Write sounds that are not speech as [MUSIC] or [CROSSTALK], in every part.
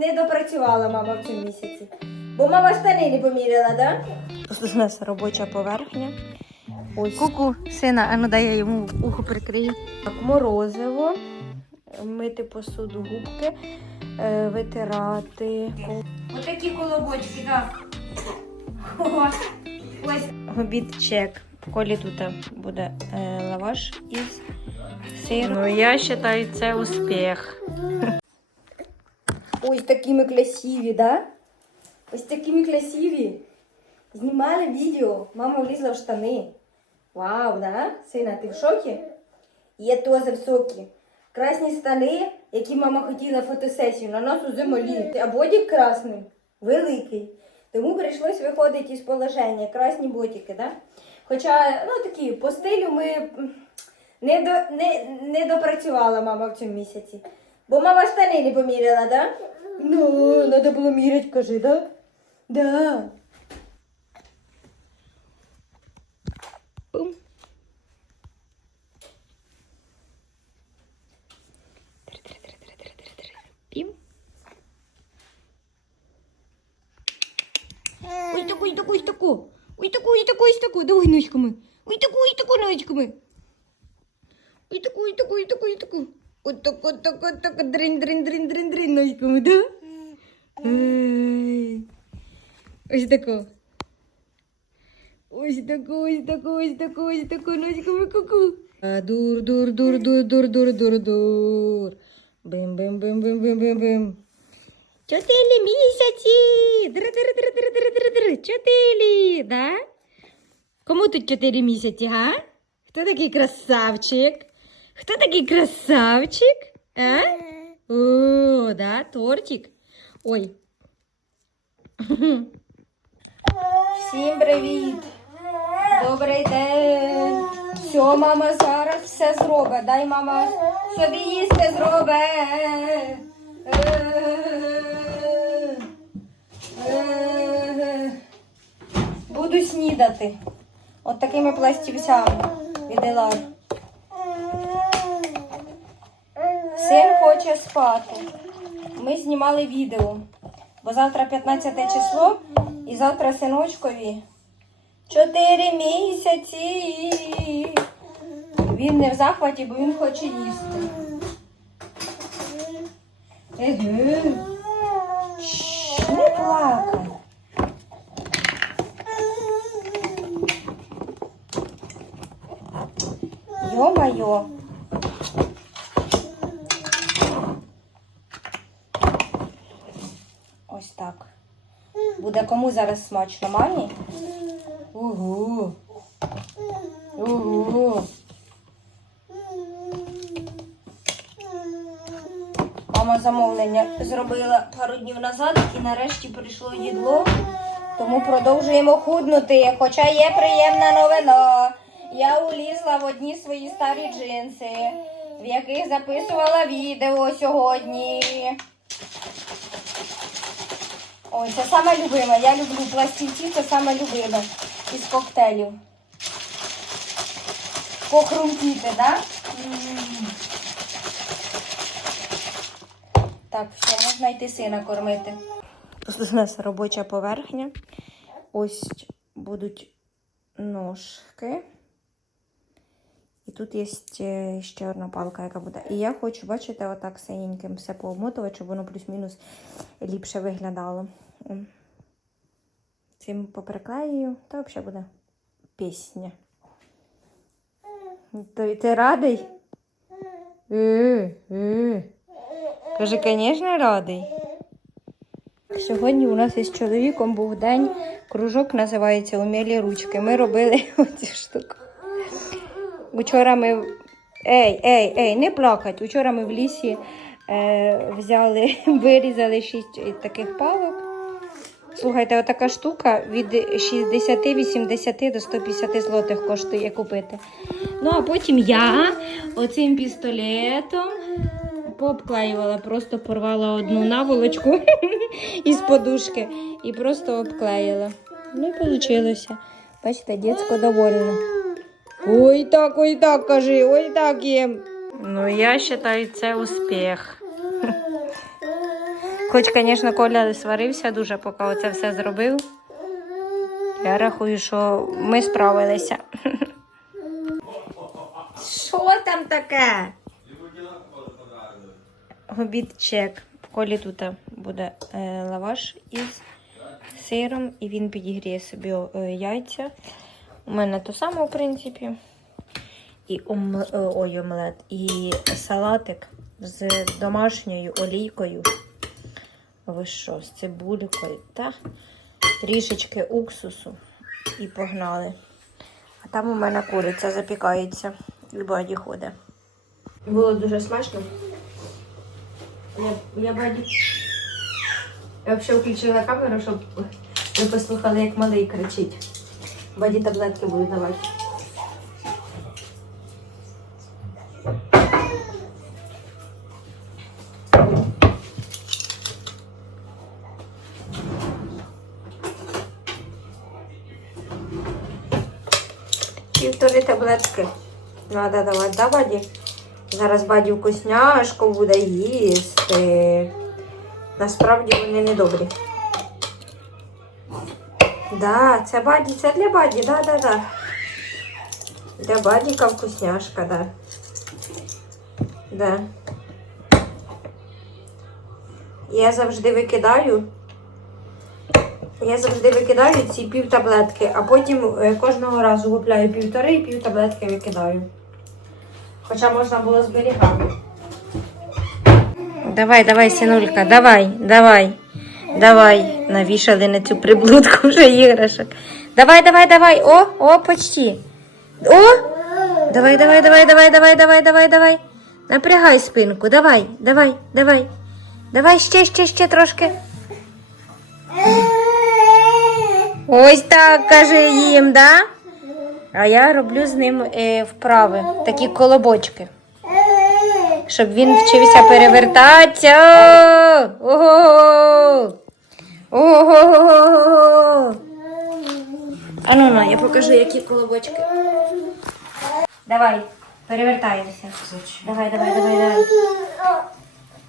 не допрацювала мама в цьому місяці. Бо мама штани не поміряла, да? У нас робоча поверхня. Ось. Ку-ку, сина, а ну дай я йому ухо прикрию. Так, морозиво, мити посуду, губки, е, витирати. Отакі колобочки, так. Ось обід чек. Колі тут буде е, лаваш із сиром. Ну, я вважаю, це успіх. Ось такими красиві, да? Ось такими красиві. Знімали відео. Мама влізла в штани. Вау, да? Сина, ти в шокі? Я теж в шокі. Красні штани, які мама хотіла фотосесію, на нас у. А бодік красний, великий. Тому прийшлось виходити із положення. Красні ботики, да? Хоча, ну такі, по стилю ми не, до, не, не допрацювала мама в цьому місяці. Бо мама штани не поміряла, да? Ну, треба було міряти, кажи, да? Да. Бум. Пім. Ой, таку, ой, таку, ой, таку. Ой, таку, ой, таку, ой, таку. Давай ножками. Ой, таку, ой, таку ножками. Ой, таку, ой, таку, ой, таку, ой, таку. От так, от так, от так, дрин, дрин, дрин, дрин, дрин, ножками, да? Ай. Ось таку. Ось таку, ось таку, ось таку, ось таку, ножками, ку-ку. Дур, дур, дур, дур, дур, дур, дур, дур. Бим, бим, бим, бим, бим, бим, бим. Чотири місяці. Дри-дри-дри-дри-дри-дри-дри. Чотири, да? Кому тут чотири місяці, га? Хто такий красавчик? Хто такий красавчик? А? О, да, тортик. Ой. Всім привіт! Добрий день! Все, мама зараз все зробить. Дай мама собі їсти зробить. Е, е. Буду снідати. От такими пластівцями від Елар. Син хоче спати. Ми знімали відео, бо завтра 15 число і завтра синочкові 4 місяці. Він не в захваті, бо він хоче їсти. Не плакай. Йо-майо. Ось так. Буде кому зараз смачно, мамі? Угу. Угу. Мама замовлення зробила пару днів назад і нарешті прийшло їдло. Тому продовжуємо худнути. Хоча є приємна новина. Я улізла в одні свої старі джинси, в яких записувала відео сьогодні. Ой, це саме любиме. Я люблю пластівці, це саме любиме із коктейлів. Похрумтіти, да? Так, все, можна йти сина кормити. Тут у нас робоча поверхня. Ось будуть ножки. І тут є е, ще одна палка, яка буде. І я хочу, бачите, отак синеньким все пообмотувати, щоб воно плюс-мінус ліпше виглядало. Цим поприклею, та взагалі буде пісня. Ти, ти радий? Е, е. Каже, звісно, радий. Сьогодні у нас із чоловіком був день. Кружок називається Умілі ручки. Ми робили [LAUGHS] оці штуки. Учора ми. Ей, ей, ей, не плакать. Учора ми в лісі е, взяли, [LAUGHS] вирізали шість таких палок. Слухайте, отака штука від 60-80 до 150 злотих коштує купити. Ну, а потім я оцим пістолетом пообклеювала, просто порвала одну наволочку [LAUGHS] із подушки і просто обклеїла. Ну і вийшло. Бачите, дітсько довольна. Ой так, ой так, кажи, ой так їм. Ну, я вважаю, це успіх. Хоч, звісно, Коля сварився дуже, поки оце все зробив. Я рахую, що ми справилися. Що там таке? Обід чек. В колі тут буде е, лаваш із сиром, і він підігріє собі е, яйця. У мене то саме, в принципі. І ом... е, ой, омлет, і салатик з домашньою олійкою. Ви що, з цибулькою та трішечки уксусу і погнали. А там у мене куриця запікається і баді ходить. Було дуже смачно. Я, я баді. Я взагалі включила камеру, щоб ви послухали, як малий кричить. Баді таблетки буду давати. Півтори таблетки треба давати, да, Баді? Зараз Баді вкусняшку буде їсти. Насправді вони не добрі. Да, це Баді, це для Баді, да, да, да. Для Бадіка вкусняшка, да. Да. Я завжди викидаю. Я завжди викидаю ці пів таблетки, а потім е, кожного разу купляю півтори і пів таблетки викидаю. Хоча можна було зберігати. Давай, давай, синулька, давай, давай, давай. Навішали на цю приблудку вже іграшок. Давай, давай, давай. О, о, почти. О! Давай, давай, давай, давай, давай, давай, давай, давай. Напрягай спинку. Давай, давай, давай. Давай ще, ще, ще трошки. Ось так каже їм, да? А я роблю з ним е, вправи, такі колобочки. Щоб він вчився перевертатися. Ого! Ого! А ну на, я покажу, які колобочки. Давай, перевертаємося. Давай, давай, давай, давай.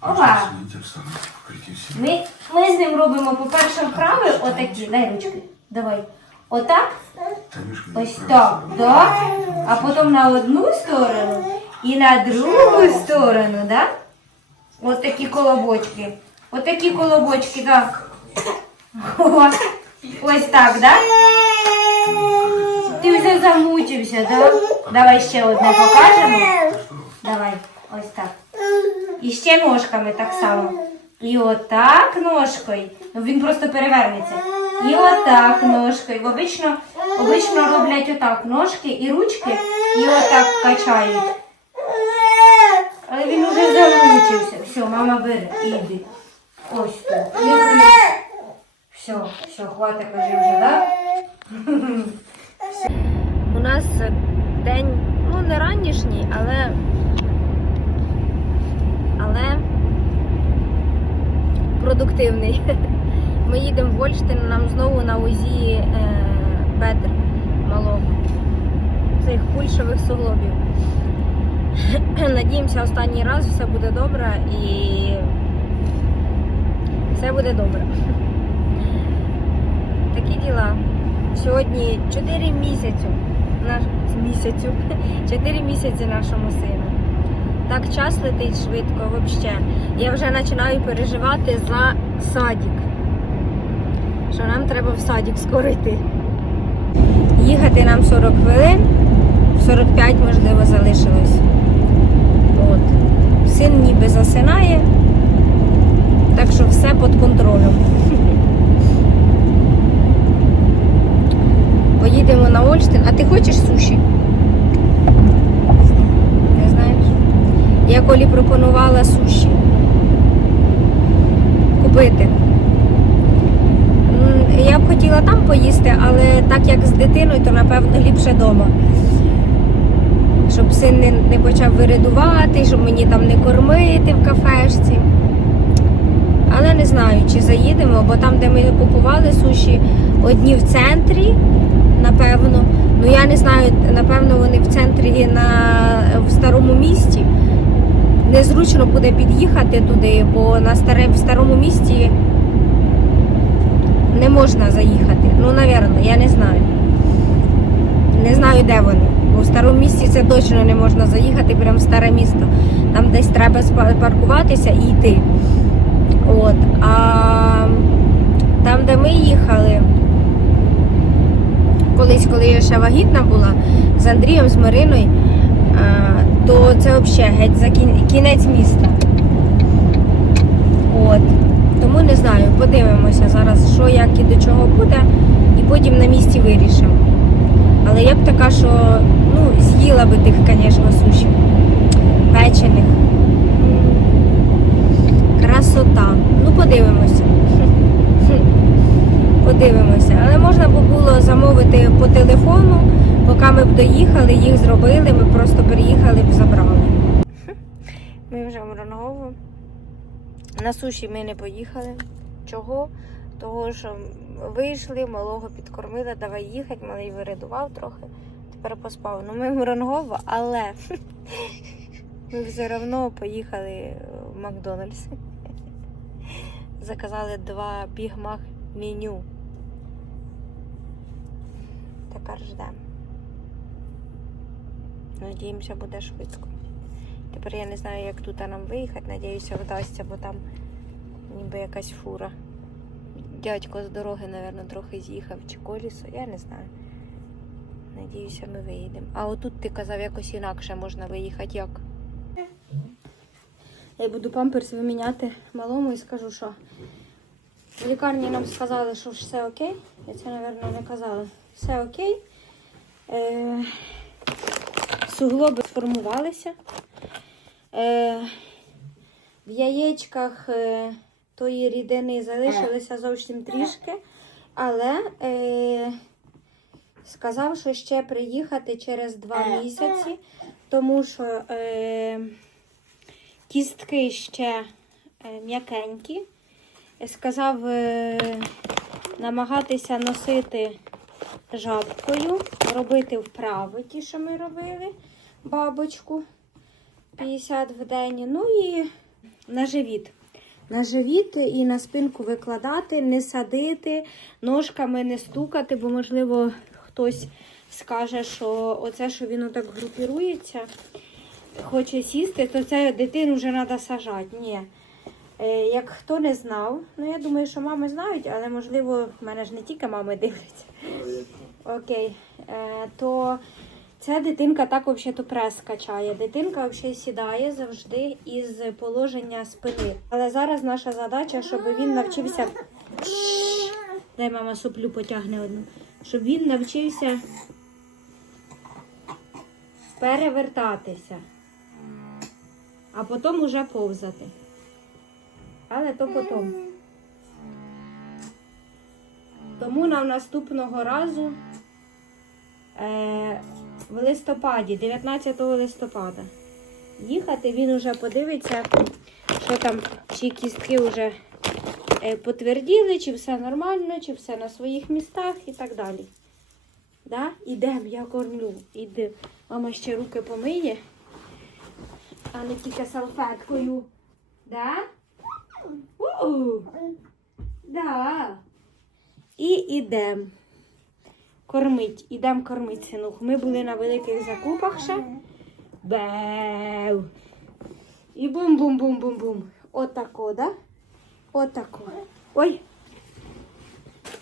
Опа! Ми, ми з ним робимо, по-перше, вправи отакі. Дай ручки. Давай. Отак. Ось так, да? А потім на одну сторону і на другу сторону, да? От такі колобочки. От такі колобочки, да. О, Ось так, да? Ти вже замучився, да? Давай ще одне покажемо. Давай, ось так. І ще ножками так само. І отак ножкою. Ну він просто перевернеться. І отак ножкою. Обично, обично роблять отак ножки і ручки, і отак качають. Але він уже замучився. Все, мама бере, іди. Ось тут. Все, все, хватить, каже вже, так? У нас день, ну не ранішній, але. Але продуктивний. [LAUGHS] Ми їдемо в Вольштин, нам знову на УЗІ е, бедр малого цих пульшових суглобів. [CLEARS THROAT] Надіємося, останній раз все буде добре і все буде добре. Діла. Сьогодні 4 місяці. Наш місяцю. [LAUGHS] 4 місяці нашому сину. Так час летить швидко взагалі. Я вже починаю переживати за садик. Що нам треба в садик скоро йти. Їхати нам 40 хвилин, 45 можливо залишилось. От. Син ніби засинає, так що все під контролем. Поїдемо на Ольштин. А ти хочеш суші? Не знаєш? Я Колі пропонувала суші купити. Я б хотіла там поїсти, але так як з дитиною, то напевно ліпше вдома. Щоб син не, не почав виридувати, щоб мені там не кормити в кафешці. Але не знаю, чи заїдемо, бо там, де ми купували суші, одні в центрі, напевно. Ну я не знаю, напевно, вони в центрі на, в старому місті. незручно буде під'їхати туди, бо на старе, в старому місті не можна заїхати. Ну, напевно, я не знаю. Не знаю, де вони. Бо в старому місті це точно не можна заїхати, прям в старе місто. Там десь треба паркуватися і йти. От. А там, де ми їхали, колись, коли я ще вагітна була з Андрієм, з Мариною, то це взагалі геть за кінець міста. От. Тому не знаю, подивимося зараз, що, як і до чого буде, і потім на місці вирішимо. Але я б така, що ну, з'їла би тих, звісно, суші. Печених. Красота. Ну, подивимося. Подивимося. Але можна було замовити по телефону, поки ми б доїхали, їх зробили, ми просто переїхали б забрали. Ми вже в Рангову. На суші ми не поїхали. Чого? Того, що вийшли, малого підкормили, давай їхати, малий виридував трохи, тепер поспав. Ну ми в Рангово, але [LAUGHS] ми все одно поїхали в Макдональдс. [LAUGHS] Заказали два бігмах меню. Тепер ждемо. Надіємося, буде швидко. Тепер я не знаю, як тут нам виїхати. Надіюся, вдасться, бо там ніби якась фура. Дядько з дороги, мабуть, трохи з'їхав чи колісо, я не знаю. Надіюся, ми виїдемо. А отут ти казав, якось інакше можна виїхати. Як? Я буду памперс виміняти малому і скажу, що в лікарні нам сказали, що все окей. Я це, мабуть, не казала. Все окей. Е, суглоби сформувалися. Е, в яєчках е, тої рідини залишилося зовсім трішки, але е, сказав, що ще приїхати через два місяці, тому що е, кістки ще е, м'якенькі. Сказав е, намагатися носити жабкою, робити вправи, ті, що ми робили, бабочку 50 в день. Ну і на живіт. На живіт і на спинку викладати, не садити, ножками не стукати, бо, можливо, хтось скаже, що оце, що він отак групірується, хоче сісти, то це дитину вже треба сажати. Ні. Е, Як хто не знав, ну я думаю, що мами знають, але можливо, в мене ж не тільки мами дивляться. Окей, е, то ця дитинка так взагалі прес качає. Дитинка взагалі сідає завжди із положення спини. Але зараз наша задача, щоб він навчився. Дай мама соплю потягне одну. Щоб він навчився перевертатися, а потім уже повзати. Але то потім. Тому нам наступного разу е, в листопаді, 19 листопада, їхати, він уже подивиться, що там, чи кістки вже е, потверділи, чи все нормально, чи все на своїх містах і так далі. Да? Ідемо, я кормлю. Іди. Мама ще руки помиє, а не тільки салфеткою. Да? Да. І ідемо. Кормить. Ідемо кормить синух. Ми були на великих закупах ще. Бев. І бум-бум-бум-бум-бум. Отако, да? Отако. Ой.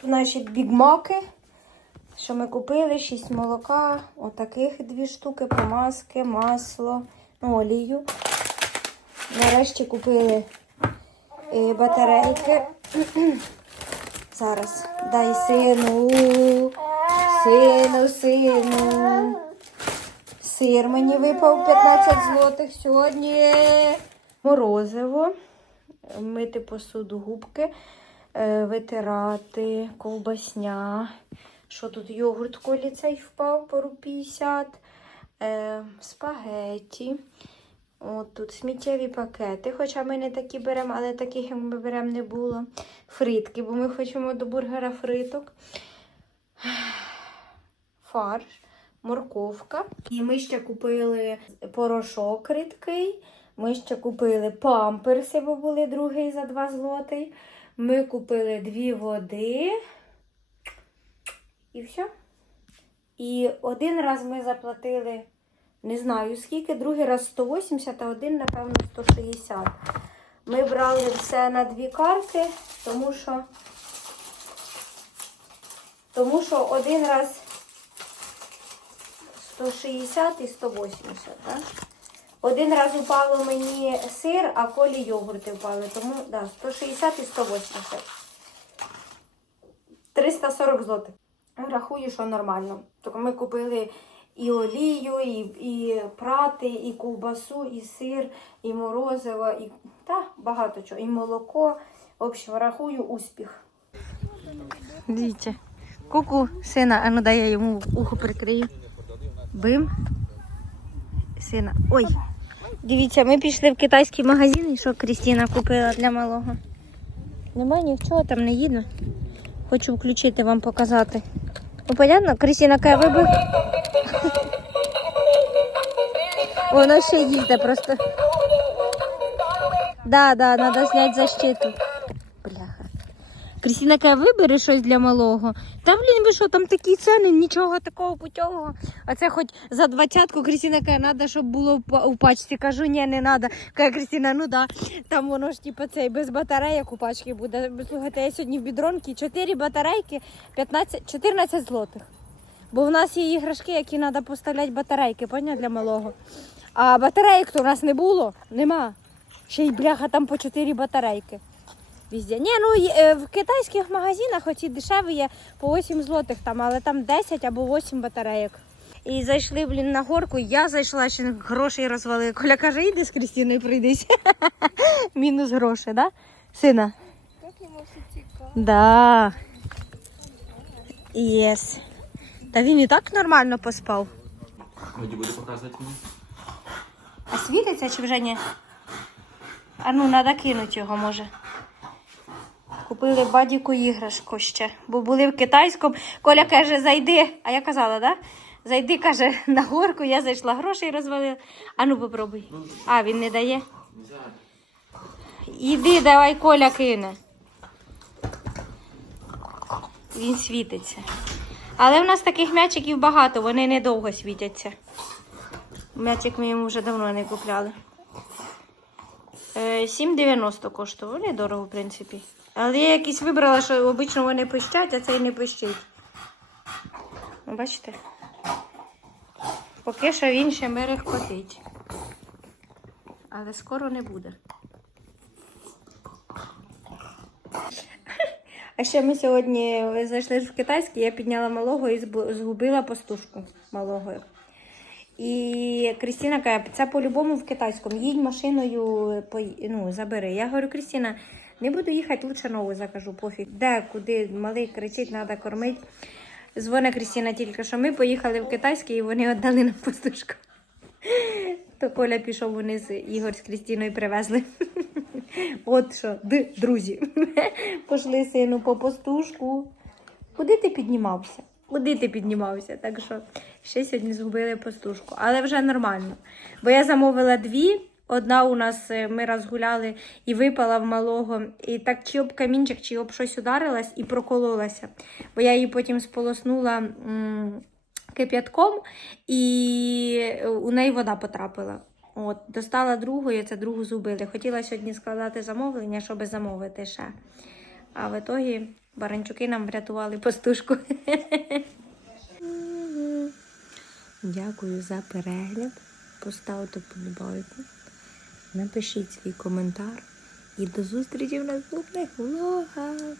Значить, бігмаки, що ми купили, 6 молока, отаких дві штуки, помазки, масло, ну, олію. Нарешті купили батарейки. [CLEARS THROAT] Зараз дай сину, сину, сину. Сир мені випав 15 злотих сьогодні. Морозиво. Мити посуду губки, е, витирати, ковбасня. Що тут йогурт колі цей впав по 50. Е, спагеті. От тут сміттєві пакети, хоча ми не такі беремо, але таких ми беремо не було. Фритки, бо ми хочемо до бургера фриток. [SIGHS] Фарш, морковка. І ми ще купили порошок рідкий, Ми ще купили памперси, бо були другий за 2 злотий. Ми купили дві води. І все. І один раз ми заплатили, не знаю скільки, другий раз 180, а один, напевно, 160. Ми брали все на дві карти, тому що, тому що один раз 160 і 180, так? Один раз упало мені сир, а колі йогурти впали. Тому да, 160 і 180. 340 злотих. Рахую, що нормально. Тобто ми купили і олію, і, і прати, і ковбасу, і сир, і морозиво, і та, багато чого, і молоко. В общем, рахую успіх. Дивіться. Куку, сина, а ну дай я йому ухо прикрию. Бим. Сина. Ой. Дивіться, ми пішли в китайський магазин, і що Крістіна купила для малого. Нема нічого там не їдно. Хочу включити вам показати. Ну, понятно, Крістіна каже, вибив. Воно ще їздить просто. Да, да, треба зняти защиту. Крістіна каже, вибери щось для малого. Та блін, ви що, там такі ціни, нічого такого путьового. А це хоч за двадцятку Крістіна каже, треба, щоб було в пачці. Кажу, ні, не треба. Каже Крістіна, ну да. Там воно ж типу цей без батарейок у пачці буде. Слухайте, я сьогодні в бідронці 4 батарейки, 15, 14 злотих. Бо в нас є іграшки, які треба поставляти батарейки, поняв, для малого. А батарейок то у нас не було, нема. Ще й бляха там по 4 батарейки. Везде. Ні, ну е, в китайських магазинах оці дешеві є по 8 злотих там, але там 10 або 8 батарейок. І зайшли, блін, на горку. Я зайшла, ще грошей розвалили. Коля каже, йди з Крістіною прийдись. [LAUGHS] Мінус гроші, да? Сина? Да. Єс. Та він і так нормально поспав. Вроде буду показывать мне. А світиться чи вже ні? А ну, треба кинути його, може. Купили бадіку іграшку ще, бо були в китайському. Коля каже, зайди. А я казала, да? Зайди, каже, на горку, я зайшла, грошей розвалила. А ну попробуй. А, він не дає. Іди, давай, Коля кине. Він світиться. Але в нас таких м'ячиків багато, вони недовго світяться. М'ячик ми йому вже давно не купляли. Е, 7,90 коштував. Недорого, в принципі. Але я якісь вибрала, що обично вони пищать, а цей не пищить. Ну, Бачите? Поки що він ще мерехкотить. Але скоро не буде. А ще ми сьогодні зайшли в китайський, я підняла малого і згубила пастушку малого. І Крістіна каже, це по-любому в китайському. Їдь машиною, ну, забери. Я говорю, Крістіна, не буду їхати, лучше нову закажу, пофіг. Де, куди, малий кричить, треба кормити. Дзвони Крістіна тільки що ми поїхали в китайський і вони віддали нам пастушку. То Коля пішов униз, Ігор з Крістіною привезли. От що, друзі. Пішли сину по пастушку. Куди ти піднімався? Куди ти піднімався? Так що ще сьогодні згубили пастушку. Але вже нормально. Бо я замовила дві. Одна у нас е, ми розгуляли і випала в малого. І так чи об камінчик, чи об щось ударилась і прокололася. Бо я її потім сполоснула м, кип'ятком, і у неї вода потрапила. От, достала другу, і це другу зубили. Хотіла сьогодні складати замовлення, щоб замовити ще. А в ітогі баранчуки нам врятували пастушку. Дякую за перегляд. Поставте вподобайку. Напишіть свій коментар. І до зустрічі в наступних влогах.